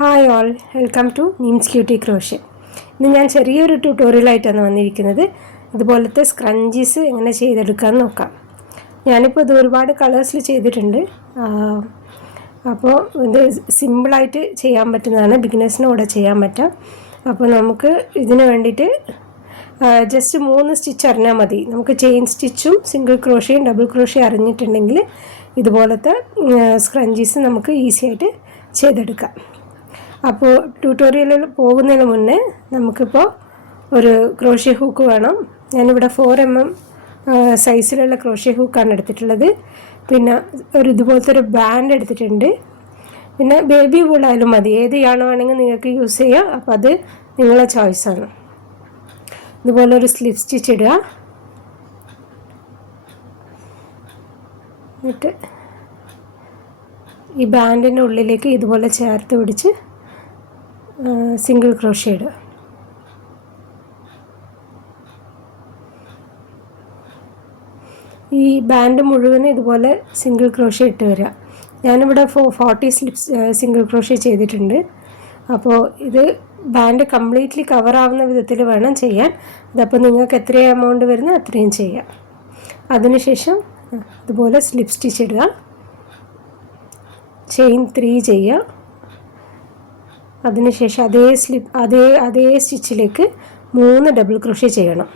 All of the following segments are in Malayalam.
Hi all, welcome to Neem's cutie crochet. ഇന്ന് ഞാൻ ചെറിയൊരു ട്യൂട്ടോറിയലായിട്ടാണ് വന്നിരിക്കുന്നത്. ഇതുപോലത്തെ സ്ക്രഞ്ചീസ് എങ്ങനെ ചെയ്തെടുക്കാമെന്ന് നോക്കാം. ഞാനിപ്പോൾ ഇത് ഒരുപാട് കളേഴ്സിൽ ചെയ്തിട്ടുണ്ട്. അപ്പോൾ ഇത് സിമ്പിളായിട്ട് ചെയ്യാൻ പറ്റുന്നതാണ്, ബിഗിനേഴ്സിനോടെ ചെയ്യാൻ പറ്റാം. അപ്പോൾ നമുക്ക് ഇതിന് വേണ്ടിയിട്ട് ജസ്റ്റ് 3 സ്റ്റിച്ച് അറിഞ്ഞാൽ മതി. നമുക്ക് ചെയിൻ സ്റ്റിച്ചും സിംഗിൾ ക്രോഷ്യയും ഡബിൾ ക്രോഷ്യ അറിഞ്ഞിട്ടുണ്ടെങ്കിൽ ഇതുപോലത്തെ സ്ക്രഞ്ചീസ് നമുക്ക് ഈസി ആയിട്ട് ചെയ്തെടുക്കാം. അപ്പോൾ ട്യൂട്ടോറിയലിൽ പോകുന്നതിന് മുന്നേ നമുക്കിപ്പോൾ ഒരു ക്രോഷ്യ ഹൂക്ക് വേണം. ഞാനിവിടെ 4mm സൈസിലുള്ള ക്രോഷ്യ ഹൂക്കാണ് എടുത്തിട്ടുള്ളത്. പിന്നെ ഇതുപോലത്തെ ഒരു ബാൻഡ് എടുത്തിട്ടുണ്ട്. പിന്നെ ബേബി വൂളായാലും മതി, ഏത് യാൺ വേണമെങ്കിൽ നിങ്ങൾക്ക് യൂസ് ചെയ്യാം. അപ്പോൾ അത് നിങ്ങളെ ചോയ്സാണ്. ഇതുപോലെ ഒരു സ്ലിപ്പ് സ്റ്റിച്ച് ഇടുക. എന്നിട്ട് ഈ ബാൻഡിൻ്റെ ഉള്ളിലേക്ക് ഇതുപോലെ ചേർത്ത് പിടിച്ച് സിംഗിൾ ക്രോഷ്യ ഇടുക. ഈ ബാൻഡ് മുഴുവൻ ഇതുപോലെ സിംഗിൾ ക്രോഷ്യ ഇട്ട് വരിക. ഞാനിവിടെ 40 സ്ലിപ്സ് സിംഗിൾ ക്രോഷ്യ ചെയ്തിട്ടുണ്ട്. അപ്പോൾ ഇത് ബാൻഡ് കംപ്ലീറ്റ്ലി കവറാവുന്ന വിധത്തിൽ വേണം ചെയ്യാൻ. അതപ്പോൾ നിങ്ങൾക്ക് എത്രയും എമൗണ്ട് വരുന്ന അത്രയും ചെയ്യാം. അതിനുശേഷം ഇതുപോലെ സ്ലിപ്പ് സ്റ്റിച്ച് ഇടുക, ചെയിൻ 3 ചെയ്യുക. അതിനുശേഷം അതേ സ്റ്റിച്ചിലേക്ക് 3 ഡബിൾ ക്രോഷ്യ ചെയ്യണം.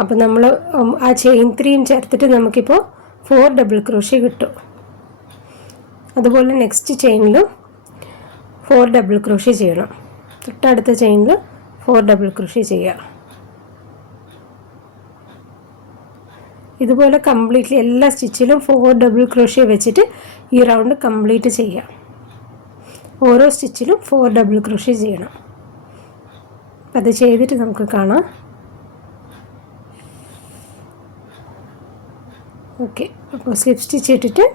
അപ്പോൾ നമ്മൾ ആ ചെയിൻ 3 ചേർത്തിട്ട് നമുക്കിപ്പോൾ 4 ഡബിൾ ക്രോഷ്യ കിട്ടും. അതുപോലെ നെക്സ്റ്റ് ചെയിനിലും 4 ഡബിൾ ക്രോഷ്യ ചെയ്യണം. തൊട്ടടുത്ത ചെയിനിൽ 4 ഡബിൾ ക്രോഷ്യ ചെയ്യുക. ഇതുപോലെ കംപ്ലീറ്റ്ലി എല്ലാ സ്റ്റിച്ചിലും 4 ഡബിൾ ക്രോഷ്യ വെച്ചിട്ട് ഈ റൗണ്ട് കംപ്ലീറ്റ് ചെയ്യാം. ഓരോ സ്റ്റിച്ചിലും 4 ഡബിൾ ക്രോഷ്യ ചെയ്യണം. അത് ചെയ്തിട്ട് നമുക്ക് കാണാം. ഓക്കെ, അപ്പോൾ സ്ലിപ്പ് സ്റ്റിച്ച് ഇട്ടിട്ട്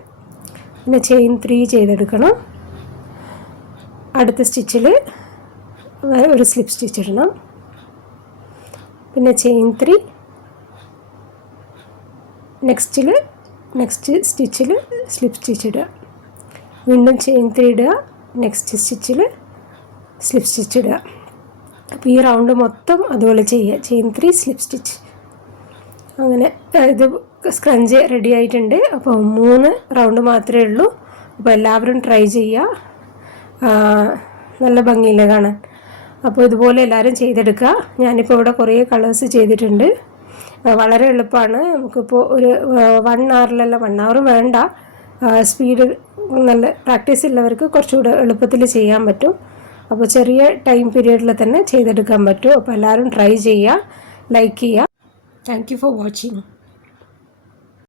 പിന്നെ ചെയിൻ 3 ചെയ്തെടുക്കണം. അടുത്ത സ്റ്റിച്ചിൽ ഒരു സ്ലിപ്പ് സ്റ്റിച്ച് ഇടണം. പിന്നെ ചെയിൻ 3, നെക്സ്റ്റ് സ്റ്റിച്ചിൽ സ്ലിപ്പ് സ്റ്റിച്ച് ഇടുക. വീണ്ടും ചെയിൻ 3 ഇടുക, നെക്സ്റ്റ് സ്റ്റിച്ചിൽ സ്ലിപ്പ് സ്റ്റിച്ച് ഇടുക. അപ്പോൾ ഈ റൗണ്ട് മൊത്തം അതുപോലെ ചെയ്യുക. Chain 3 slip stitch. അങ്ങനെ ഇത് സ്ക്രഞ്ച് റെഡി ആയിട്ടുണ്ട്. അപ്പോൾ 3 റൗണ്ട് മാത്രമേ ഉള്ളൂ. അപ്പോൾ എല്ലാവരും ട്രൈ ചെയ്യുക. നല്ല ഭംഗിയില്ല കാണാൻ. അപ്പോൾ ഇതുപോലെ എല്ലാവരും ചെയ്തെടുക്കുക. ഞാനിപ്പോൾ ഇവിടെ കുറേ കളേഴ്സ് ചെയ്തിട്ടുണ്ട്. വളരെ എളുപ്പമാണ്. നമുക്കിപ്പോൾ ഒരു 1 hourലല്ല, 1 hour വേണ്ട. സ്പീഡ് നല്ല പ്രാക്ടീസ് ഉള്ളവർക്ക് കുറച്ചുകൂടെ എളുപ്പത്തിൽ ചെയ്യാൻ പറ്റും. അപ്പോൾ ചെറിയ ടൈം പീരീഡിൽ തന്നെ ചെയ്തെടുക്കാൻ പറ്റും. അപ്പോൾ എല്ലാവരും ട്രൈ ചെയ്യുക, ലൈക്ക് ചെയ്യുക. Thank you for watching.